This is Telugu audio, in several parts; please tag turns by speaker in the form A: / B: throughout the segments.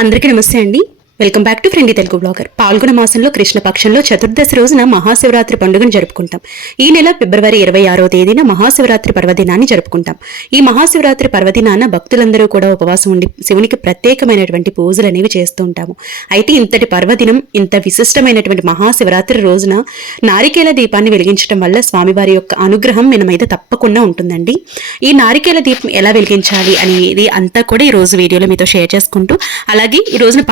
A: అందరికీ నమస్తే అండి. Welcome back to friend Telugu blogger పాల్గొన మాసంలో కృష్ణ పక్షంలో చతుర్దశి రోజున మహాశివరాత్రి పండుగను జరుపుకుంటాం. ఈ నెల ఫిబ్రవరి ఇరవై ఆరో తేదీన మహాశివరాత్రి పర్వదినాన్ని జరుపుకుంటాం. ఈ మహాశివరాత్రి పర్వదినాన భక్తులందరూ కూడా ఉపవాసం ఉండి శివునికి ప్రత్యేకమైనటువంటి పూజలు అనేవి చేస్తూ ఉంటాము. అయితే ఇంతటి పర్వదినం ఇంత విశిష్టమైనటువంటి మహాశివరాత్రి రోజున నారికేల దీపాన్ని వెలిగించడం వల్ల స్వామివారి యొక్క అనుగ్రహం మన మీద తప్పకుండా ఉంటుందండి. ఈ నారికేల దీపం ఎలా వెలిగించాలి అనేది అంతా కూడా ఈ రోజు వీడియోలో మీతో షేర్ చేసుకుంటూ అలాగే ఈ రోజున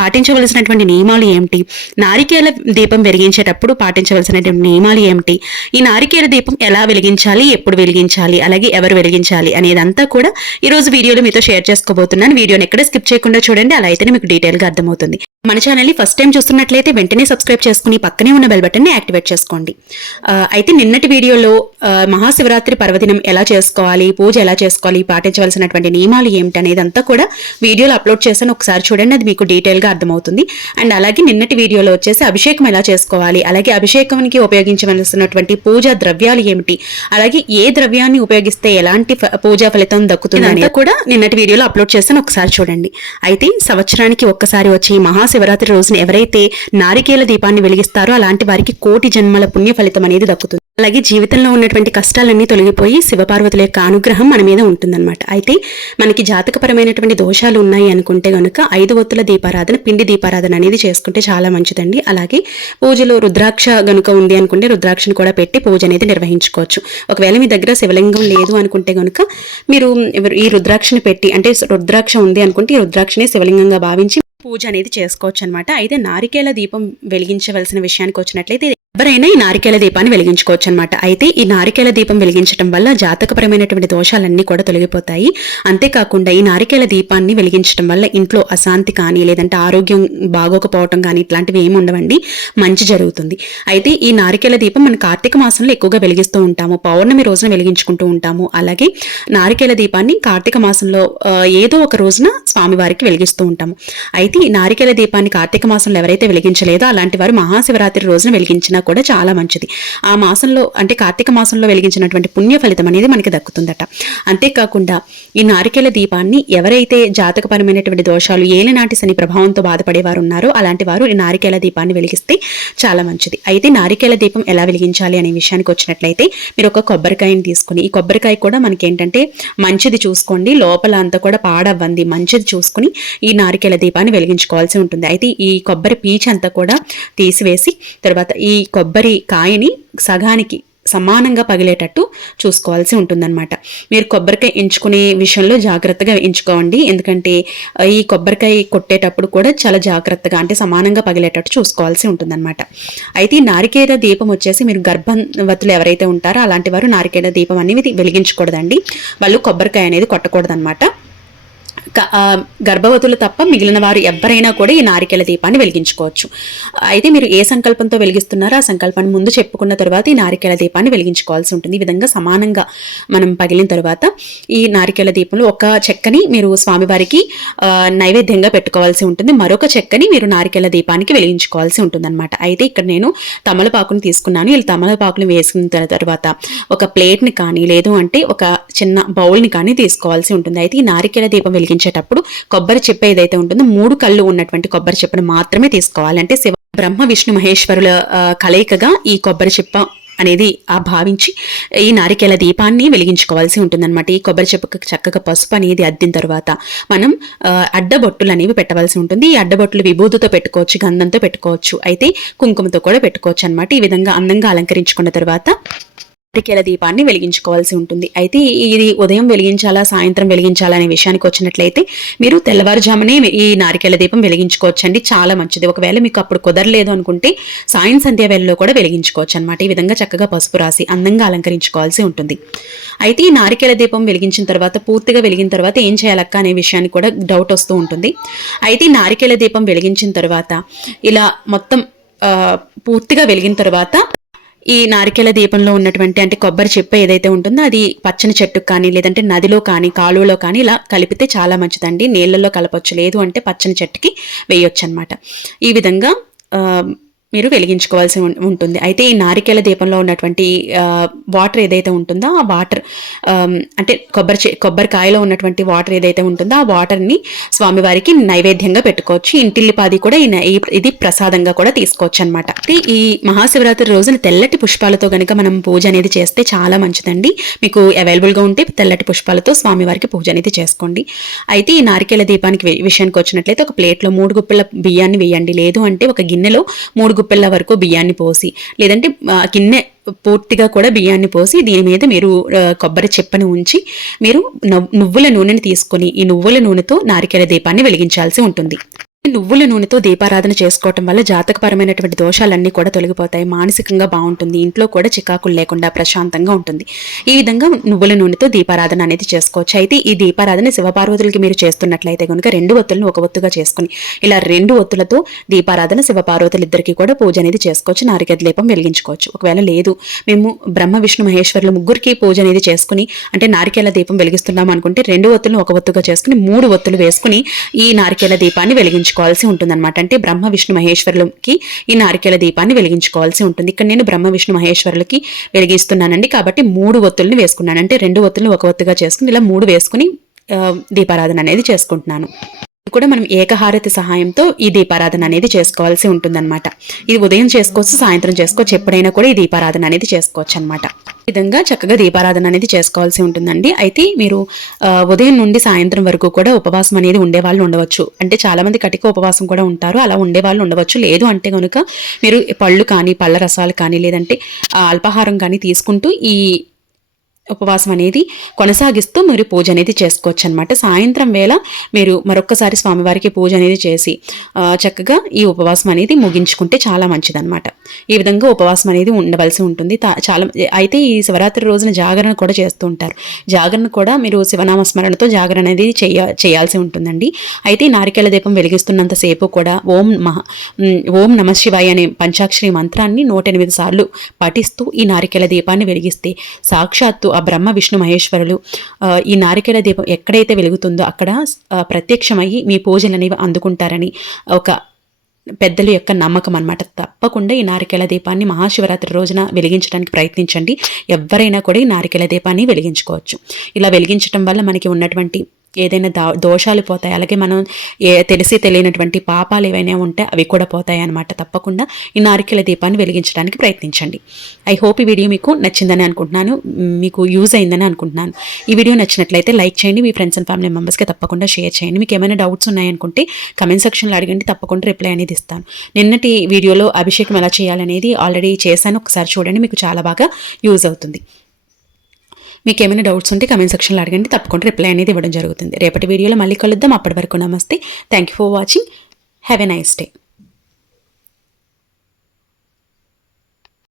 A: పాటించవలసినటువంటి నియమాలు ఏమిటి? నారికేల దీపం వెలిగించేటప్పుడు పాటించవలసినటువంటి నియమాలు ఏమిటి? ఈ నారికేల దీపం ఎలా వెలిగించాలి? ఎప్పుడు వెలిగించాలి? అలాగే ఎవరు వెలిగించాలి? అనేదంతా కూడా ఈ రోజు వీడియోలో మీతో షేర్ చేసుకోబోతున్నాను. వీడియోని ఎక్కడ స్కిప్ చేయకుండా చూడండి. అలా అయితేనే మీకు డీటెయిల్గా అర్థమవుతుంది. మన ఛానల్ని ఫస్ట్ టైం చూస్తున్నట్లయితే వెంటనే సబ్స్క్రైబ్ చేసుకుని పక్కనే ఉన్న బెల్ బటన్ని యాక్టివేట్ చేసుకోండి. అయితే నిన్నటి వీడియోలో మహాశివరాత్రి పర్వదినం ఎలా చేసుకోవాలి? పూజ ఎలా చేసుకోవాలి? పాటించవలసినటువంటి నియమాలు ఏమిటి? అనేది అంతా కూడా వీడియోలో అప్లోడ్ చేశాను. ఒకసారి చూడండి. అది మీకు డీటెయిల్గా అర్థమవుతుంది. అండ్ అలాగే నిన్నటి వీడియోలో వచ్చేసి అభిషేకం ఎలా చేసుకోవాలి? అలాగే అభిషేకానికి ఉపయోగించవలసినటువంటి పూజా ద్రవ్యాలు ఏమిటి? అలాగే ఏ ద్రవ్యాన్ని ఉపయోగిస్తే ఎలాంటి పూజా ఫలితం దక్కుతుంది అనేది కూడా నిన్నటి వీడియోలో అప్లోడ్ చేశాను. ఒకసారి చూడండి. అయితే సంవత్సరానికి ఒక్కసారి వచ్చే మహాశివరాత్రి రోజున ఎవరైతే నారికేల దీపాన్ని వెలిగిస్తారో అలాంటి వారికి కోటి జన్మల పుణ్య ఫలితం అనేది దక్కుతుంది. అలాగే జీవితంలో ఉన్నటువంటి కష్టాలన్నీ తొలగిపోయి శివపార్వతుల యొక్క అనుగ్రహం మన మీద ఉంటుందన్నమాట. అయితే మనకి జాతకపరమైనటువంటి దోషాలు ఉన్నాయి అనుకుంటే గనుక ఐదు ఒత్తుల దీపారాధన పిండి దీపారాధన అనేది చేసుకుంటే చాలా మంచిదండి. అలాగే పూజలో రుద్రాక్ష గనుక ఉంది అనుకుంటే రుద్రాక్షను కూడా పెట్టి పూజ అనేది నిర్వహించుకోవచ్చు. ఒకవేళ మీ దగ్గర శివలింగం లేదు అనుకుంటే గనుక మీరు ఈ రుద్రాక్షని పెట్టి అంటే రుద్రాక్ష ఉంది అనుకుంటే ఈ రుద్రాక్షని శివలింగంగా భావించి పూజ అనేది చేసుకోవచ్చు అనమాట అయితే నారికేల దీపం వెలిగించవలసిన విషయానికి వచ్చినట్లయితే ఎవరైనా ఈ నారికేల దీపాన్ని వెలిగించుకోవచ్చు అనమాట అయితే ఈ నారికేల దీపం వెలిగించడం వల్ల జాతకపరమైనటువంటి దోషాలన్నీ కూడా తొలగిపోతాయి. అంతేకాకుండా ఈ నారికేల దీపాన్ని వెలిగించడం వల్ల ఇంట్లో అశాంతి కానీ లేదంటే ఆరోగ్యం బాగోకపోవటం కానీ ఇట్లాంటివి ఏమి ఉండవండి. మంచి జరుగుతుంది. అయితే ఈ నారికేల దీపం మన కార్తీక మాసంలో ఎక్కువగా వెలిగిస్తూ ఉంటాము. పౌర్ణమి రోజున వెలిగించుకుంటూ ఉంటాము. అలాగే నారికేల దీపాన్ని కార్తీక మాసంలో ఏదో ఒక రోజున స్వామివారికి వెలిగిస్తూ ఉంటాము. అయితే ఈ నారికేల దీపాన్ని కార్తీక మాసంలో ఎవరైతే వెలిగించలేదో అలాంటి వారు మహాశివరాత్రి రోజున వెలిగించినా కూడా చాలా మంచిది. ఆ మాసంలో అంటే కార్తీక మాసంలో వెలిగించినటువంటి పుణ్య ఫలితం అనేది మనకి దక్కుతుందట. అంతేకాకుండా ఈ నారికేల దీపాన్ని ఎవరైతే జాతకపరమైనటువంటి దోషాలు ఏలినాటి శని ప్రభావంతో బాధపడేవారు ఉన్నారో అలాంటి వారు ఈ నారికేల దీపాన్ని వెలిగిస్తే చాలా మంచిది. అయితే నారికేల దీపం ఎలా వెలిగించాలి అనే విషయానికి వచ్చినట్లయితే మీరు ఒక కొబ్బరికాయని తీసుకుని ఈ కొబ్బరికాయ కూడా మనకి ఏంటంటే మంచిది చూసుకోండి లోపల అంతా కూడా పాడవ్వంది మంచిది చూసుకుని ఈ నారికేల దీపాన్ని వెలిగించుకోవాల్సి ఉంటుంది. అయితే ఈ కొబ్బరి పీచు అంతా కూడా తీసివేసి తర్వాత ఈ కొబ్బరి కాయని సగానికి సమానంగా పగిలేటట్టు చూసుకోవాల్సి ఉంటుందన్నమాట. మీరు కొబ్బరికాయ ఎంచుకునే విషయంలో జాగ్రత్తగా ఎంచుకోండి. ఎందుకంటే ఈ కొబ్బరికాయ కొట్టేటప్పుడు కూడా చాలా జాగ్రత్తగా అంటే సమానంగా పగిలేటట్టు చూసుకోవాల్సి ఉంటుందన్నమాట. అయితే ఈ నారికేల దీపం వచ్చేసి మీరు గర్భవతులు ఎవరైతే ఉంటారో అలాంటి వారు నారికేల దీపం అనేది వెలిగించకూడదండి. వాళ్ళు కొబ్బరికాయ అనేది కొట్టకూడదన్నమాట. గర్భవతులు తప్ప మిగిలిన వారు ఎవరైనా కూడా ఈ నారికెల దీపాన్ని వెలిగించుకోవచ్చు. అయితే మీరు ఏ సంకల్పంతో వెలిగిస్తున్నారో ఆ సంకల్పాన్ని ముందు చెప్పుకున్న తర్వాత ఈ నారికేల దీపాన్ని వెలిగించుకోవాల్సి ఉంటుంది. ఈ విధంగా సమానంగా మనం పగిలిన తర్వాత ఈ నారికెల దీపంలో ఒక చెక్కని మీరు స్వామివారికి నైవేద్యంగా పెట్టుకోవాల్సి ఉంటుంది. మరొక చెక్కని మీరు నారికెల దీపానికి వెలిగించుకోవాల్సి ఉంటుంది అయితే ఇక్కడ నేను తమలపాకుని తీసుకున్నాను. ఇలా తమలపాకులు వేసుకున్న తర్వాత ఒక ప్లేట్ని కానీ లేదు అంటే ఒక చిన్న బౌల్ని కానీ తీసుకోవాల్సి ఉంటుంది. అయితే ఈ నారికేల దీపం పూజించేటప్పుడు కొబ్బరి చెప్ప ఏదైతే ఉంటుందో మూడు కళ్ళు ఉన్నటువంటి కొబ్బరి చెప్పను మాత్రమే తీసుకోవాలి. అంటే శివ బ్రహ్మ విష్ణు మహేశ్వరుల కలయికగా ఈ కొబ్బరి చెప్ప అనేది ఆ భావించి ఈ నారికేల దీపాన్ని వెలిగించుకోవాల్సి ఉంటుందన్నమాట. ఈ కొబ్బరి చెప్పకు చక్కగా పసుపు అనేది అద్దిన తర్వాత మనం ఆ, అడ్డబొట్టులు అనేవి పెట్టవలసి ఉంటుంది. ఈ అడ్డబొట్టులు విభూతితో పెట్టుకోవచ్చు గంధంతో పెట్టుకోవచ్చు అయితే కుంకుమతో కూడా పెట్టుకోవచ్చు అనమాట ఈ విధంగా అందంగా అలంకరించుకున్న తర్వాత నారికేల దీపాన్ని వెలిగించుకోవాల్సి ఉంటుంది. అయితే ఇది ఉదయం వెలిగించాలా సాయంత్రం వెలిగించాలా అనే విషయానికి వచ్చినట్లయితే మీరు తెల్లవారుజామునే ఈ నారికేల దీపం వెలిగించుకోవచ్చండి. చాలా మంచిది. ఒకవేళ మీకు అప్పుడు కుదరలేదు అనుకుంటే సాయం సంధ్య వేళలో కూడా వెలిగించుకోవచ్చు అనమాట ఈ విధంగా చక్కగా పసుపు రాసి అందంగా అలంకరించుకోవాల్సి ఉంటుంది. అయితే ఈ నారికేల దీపం వెలిగించిన తర్వాత పూర్తిగా వెలిగిన తర్వాత ఏం చేయాలక్క అనే విషయానికి కూడా డౌట్ వస్తూ ఉంటుంది. అయితే ఈ నారికేల దీపం వెలిగించిన తర్వాత ఇలా మొత్తం పూర్తిగా వెలిగిన తర్వాత ఈ నారికేల దీపంలో ఉన్నటువంటి అంటే కొబ్బరి చెప్ప ఏదైతే ఉంటుందో అది పచ్చని చెట్టుకు కానీ లేదంటే నదిలో కానీ కాలువలో కానీ ఇలా కలిపితే చాలా మంచిదండి. నీళ్ళల్లో కలపచ్చు. లేదు అంటే పచ్చని చెట్టుకి వేయొచ్చు అనమాట ఈ విధంగా మీరు వెలిగించుకోవాల్సి ఉంటుంది. అయితే ఈ నారికేల దీపంలో ఉన్నటువంటి వాటర్ ఏదైతే ఉంటుందో ఆ వాటర్ అంటే కొబ్బరి చె- కొబ్బరికాయలో ఉన్నటువంటి వాటర్ ఏదైతే ఉంటుందో ఆ వాటర్ని స్వామివారికి నైవేద్యంగా పెట్టుకోవచ్చు. ఇంటిల్లిపాది కూడా ఈ ఇది ప్రసాదంగా కూడా తీసుకోవచ్చు అనమాట ఈ మహాశివరాత్రి రోజున తెల్లటి పుష్పాలతో కనుక మనం పూజ అనేది చేస్తే చాలా మంచిదండి. మీకు అవైలబుల్గా ఉంటే తెల్లటి పుష్పాలతో స్వామివారికి పూజ అనేది చేసుకోండి. అయితే ఈ నారికేల దీపానికి విషయానికి వచ్చినట్లయితే ఒక ప్లేట్లో మూడు గుప్పెల బియ్యాన్ని వేయండి. లేదు అంటే ఒక గిన్నెలో మూడు గుప్పెళ్ళ వరకు బియ్యాన్ని పోసి లేదంటే ఆ, గిన్నె పూర్తిగా కూడా బియ్యాన్ని పోసి దీని మీద మీరు కొబ్బరి చెప్పని ఉంచి మీరు నువ్వుల నూనెని తీసుకొని ఈ నువ్వుల నూనెతో నారికేల దీపాన్ని వెలిగించాల్సి ఉంటుంది. నువ్వుల నూనెతో దీపారాధన చేసుకోవటం వల్ల జాతకపరమైనటువంటి దోషాలన్నీ కూడా తొలగిపోతాయి. మానసికంగా బాగుంటుంది. ఇంట్లో కూడా చికాకులు లేకుండా ప్రశాంతంగా ఉంటుంది. ఈ విధంగా నువ్వుల నూనెతో దీపారాధన అనేది చేసుకోవచ్చు. అయితే ఈ దీపారాధన శివపార్వతులకి మీరు చేస్తున్నట్లయితే కనుక రెండు ఒత్తులను ఒక ఒత్తుగా చేసుకుని ఇలా రెండు ఒత్తులతో దీపారాధన శివపార్వతులిద్దరికీ కూడా పూజ అనేది చేసుకోవచ్చు. నారికేల దీపం వెలిగించుకోవచ్చు. ఒకవేళ లేదు మేము బ్రహ్మ విష్ణు మహేశ్వరులు ముగ్గురికి పూజ అనేది చేసుకుని అంటే నారికేల దీపం వెలిగిస్తున్నాం అనుకుంటే రెండు ఒత్తులను ఒక ఒత్తుగా చేసుకుని మూడు ఒత్తులు వేసుకుని ఈ నారికేల దీపాన్ని వెలిగించుకోవాల్సి ఉంటుందన్నమాట. అంటే బ్రహ్మ విష్ణు మహేశ్వరులకి ఈ నారికేల దీపాన్ని వెలిగించుకోవాల్సి ఉంటుంది. ఇక్కడ నేను బ్రహ్మ విష్ణు మహేశ్వరులకి వెలిగిస్తున్నానండి. కాబట్టి మూడు ఒత్తుల్ని వేసుకున్నాను. అంటే రెండు ఒత్తుల్ని ఒక ఒత్తుగా చేసుకుని ఇలా మూడు వేసుకుని దీపారాధన అనేది చేసుకుంటున్నాను. ఇది కూడా మనం ఏకహారతి సహాయంతో ఈ దీపారాధన అనేది చేసుకోవాల్సి ఉంటుందన్నమాట. ఇది ఉదయం చేసుకోవచ్చు సాయంత్రం చేసుకోవచ్చు ఎప్పుడైనా కూడా ఈ దీపారాధన అనేది చేసుకోవచ్చు అనమాట విధంగా చక్కగా దీపారాధన అనేది చేసుకోవాల్సి ఉంటుందండి. అయితే మీరు ఉదయం నుండి సాయంత్రం వరకు కూడా ఉపవాసం అనేది ఉండేవాళ్ళు ఉండవచ్చు. అంటే చాలా మంది కటిక ఉపవాసం కూడా ఉంటారు. అలా ఉండేవాళ్ళు ఉండవచ్చు. లేదు అంటే కనుక మీరు పళ్ళు కానీ పళ్ళ రసాలు కానీ లేదంటే అల్పాహారం కానీ తీసుకుంటూ ఈ ఉపవాసం అనేది కొనసాగిస్తూ మీరు పూజ అనేది చేసుకోవచ్చు అనమాట సాయంత్రం వేళ మీరు మరొక్కసారి స్వామివారికి పూజ అనేది చేసి చక్కగా ఈ ఉపవాసం అనేది ముగించుకుంటే చాలా మంచిదన్నమాట. ఈ విధంగా ఉపవాసం అనేది ఉండవలసి ఉంటుంది. తా- చాలా అయితే ఈ శివరాత్రి రోజున జాగరణ కూడా చేస్తూ ఉంటారు. జాగరణ కూడా మీరు శివనామ స్మరణతో జాగరణ అనేది చేయ చేయాల్సి ఉంటుందండి. అయితే ఈ నారికేల దీపం వెలిగిస్తున్నంతసేపు కూడా ఓం మహా ఓం నమ శివాయ అనే పంచాక్షరి మంత్రాన్ని నూట ఎనిమిది సార్లు పఠిస్తూ ఈ నారికేల దీపాన్ని వెలిగిస్తే సాక్షాత్తు ఆ బ్రహ్మ విష్ణు మహేశ్వరులు ఈ నారికేల దీపం ఎక్కడైతే వెలుగుతుందో అక్కడ ప్రత్యక్షమయ్యి మీ పూజలు అనేవి అందుకుంటారని ఒక పెద్దల యొక్క నమ్మకం అన్నమాట. తప్పకుండా ఈ నారికేల దీపాన్ని మహాశివరాత్రి రోజున వెలిగించడానికి ప్రయత్నించండి. ఎవరైనా కూడా ఈ నారికేల దీపాన్ని వెలిగించుకోవచ్చు. ఇలా వెలిగించడం వల్ల మనకి ఉన్నటువంటి ఏదైనా దా దోషాలు పోతాయి. అలాగే మనం ఏ తెలిసి తెలియనటువంటి పాపాలు ఏవైనా ఉంటే అవి కూడా పోతాయి అన్నమాట. తప్పకుండా ఈ నారికెల దీపాన్ని వెలిగించడానికి ప్రయత్నించండి. ఐ హోప్ ఈ వీడియో మీకు నచ్చిందని అనుకుంటున్నాను. మీకు యూజ్ అయిందని అనుకుంటున్నాను. ఈ వీడియో నచ్చినట్లయితే లైక్ చేయండి. మీ ఫ్రెండ్స్ అండ్ ఫ్యామిలీ మెంబర్స్కి తప్పకుండా షేర్ చేయండి. మీకు ఏమైనా డౌట్స్ ఉన్నాయనుకుంటే కమెంట్ సెక్షన్లో అడగండి. తప్పకుండా రిప్లై అనేది ఇస్తాను. నిన్నటి వీడియోలో అభిషేకం ఎలా చేయాలనేది ఆల్రెడీ చేశాను. ఒకసారి చూడండి. మీకు చాలా బాగా యూజ్ అవుతుంది. మీకు ఏమైనా డౌట్స్ ఉంటే కమెంట్ సెక్షన్లో అడగండి తప్పకుండా రిప్లై అనేది ఇవ్వడం జరుగుతుంది. రేపటి వీడియోలో మళ్ళీ కలుద్దాం. అప్పటి వరకు నమస్తే. Thank you for watching have a nice day